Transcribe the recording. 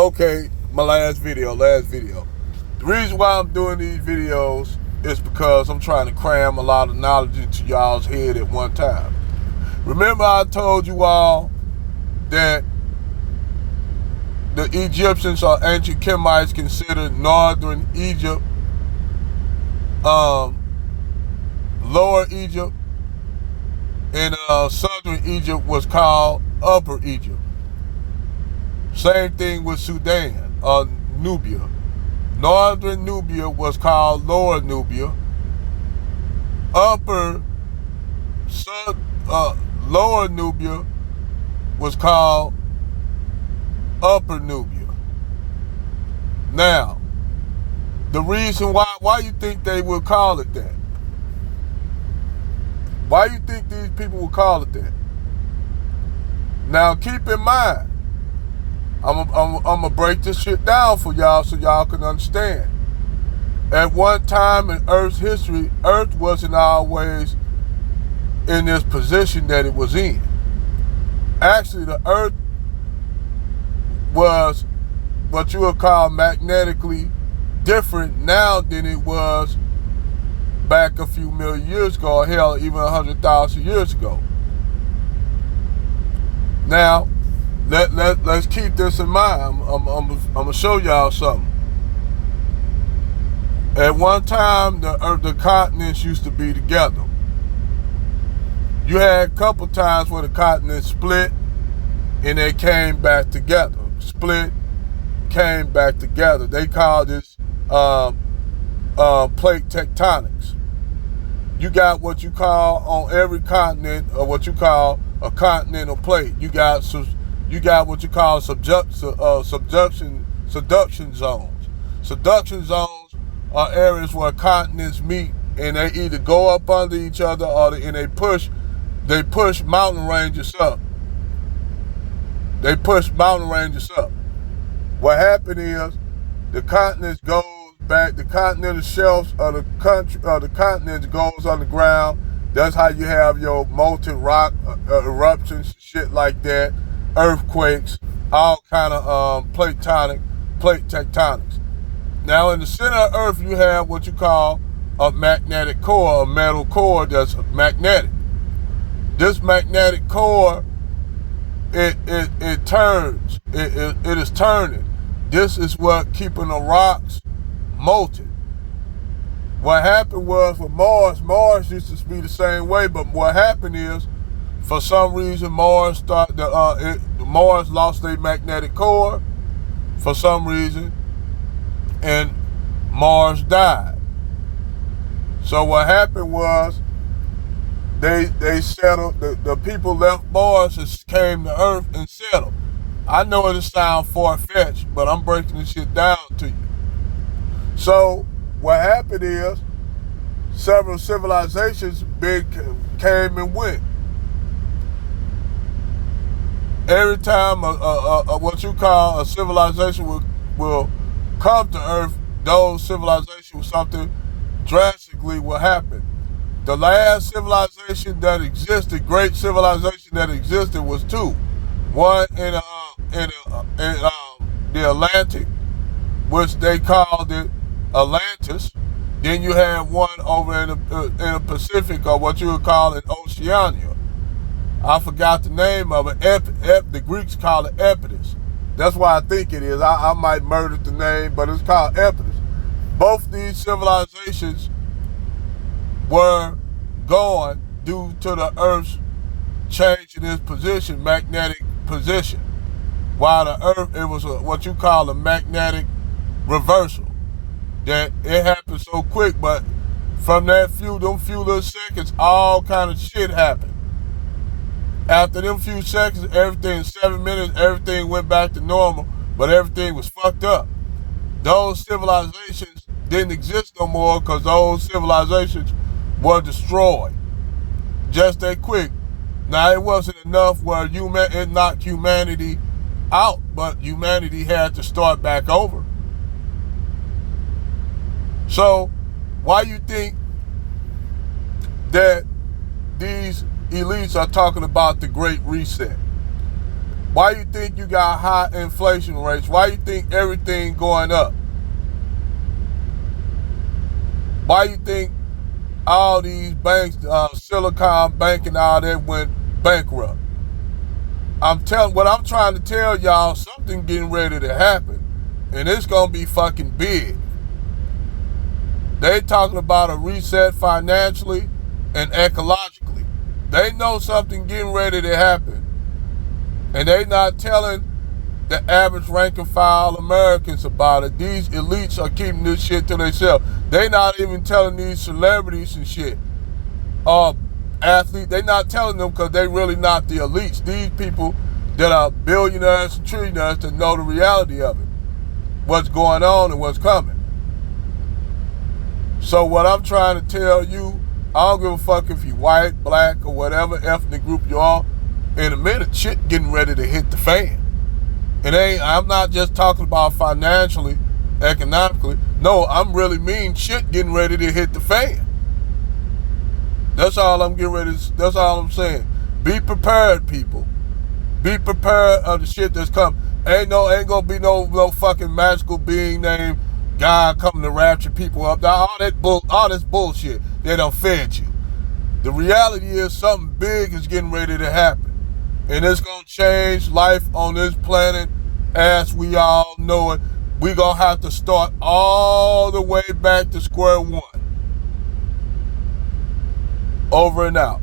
Okay, my last video. The reason why I'm doing these videos is because I'm trying to cram a lot of knowledge into y'all's head at one time. Remember I told you all that the Egyptians or ancient Kemites considered northern Egypt, lower Egypt, and southern Egypt was called upper Egypt. Same thing with Sudan or Nubia. Northern Nubia was called Lower Nubia. Upper, Lower Nubia was called Upper Nubia. Now, the reason why you think they would call it that? Why you think these people would call it that? Now, keep in mind, I'm gonna break this shit down for y'all so y'all can understand. At one time in Earth's history, Earth wasn't always in this position that it was in. Actually, the Earth was what you would call magnetically different now than it was back a few million years ago, or hell, even 100,000 years ago. Now, let's keep this in mind. I'm gonna show y'all something. At one time, the continents used to be together. You had a couple times where the continents split and they came back together. Split, came back together. They call this plate tectonics. You got what you call on every continent, or what you call a continental plate. You got what you call subduction zones. Subduction zones are areas where continents meet and they either go up under each other or they push mountain ranges up. What happened is the continents goes back, the continental shelves of the continents goes underground. That's how you have your molten rock eruptions, shit like that, earthquakes, all kind of plate tectonics. Now in the center of Earth, you have what you call a magnetic core, a metal core that's magnetic. This magnetic core, it turns, it is turning. This is what keeping the rocks molten. What happened was with Mars used to be the same way, but what happened is, for some reason, Mars lost their magnetic core for some reason, and Mars died. So what happened was, they settled, the people left Mars and came to Earth and settled. I know it sounds far-fetched, but I'm breaking this shit down to you. So what happened is, several civilizations came and went. Every time what you call a civilization will come to Earth, those civilizations, something drastically will happen. The last civilization that existed, great civilization that existed, was two. One in the Atlantic, which they called it Atlantis. Then you have one over in the Pacific, or what you would call it Oceania. I forgot the name of it. The Greeks call it Epidus. That's why I think it is. I might murder the name, but it's called Epidus. Both these civilizations were gone due to the Earth's changing its position, magnetic position. While the Earth, it was what you call a magnetic reversal. That it happened so quick, but from them few little seconds, all kind of shit happened. After them few seconds, everything, 7 minutes, everything went back to normal, but everything was fucked up. Those civilizations didn't exist no more because those civilizations were destroyed just that quick. Now, it wasn't enough where it knocked humanity out, but humanity had to start back over. So, why you think that these elites are talking about the Great Reset? Why you think you got high inflation rates? Why you think everything going up? Why you think all these banks, Silicon Bank and all that went bankrupt? What I'm trying to tell y'all, something getting ready to happen. And it's gonna be fucking big. They talking about a reset financially and ecologically. They know something getting ready to happen. And they not telling the average rank and file Americans about it. These elites are keeping this shit to themselves. They not even telling these celebrities and shit. Athletes, they not telling them because they really not the elites. These people that are billionaires and trillionaires that know the reality of it. What's going on and what's coming. So what I'm trying to tell you, I don't give a fuck if you white, black, or whatever ethnic group you are. In a minute, shit getting ready to hit the fan. I'm not just talking about financially, economically. No, I'm really mean shit getting ready to hit the fan. That's all I'm that's all I'm saying. Be prepared, people. Be prepared of the shit that's coming. Ain't gonna be no fucking magical being named God coming to rapture people up. All this bullshit they done fed you. The reality is something big is getting ready to happen. And it's gonna change life on this planet as we all know it. We're gonna have to start all the way back to square one. Over and out.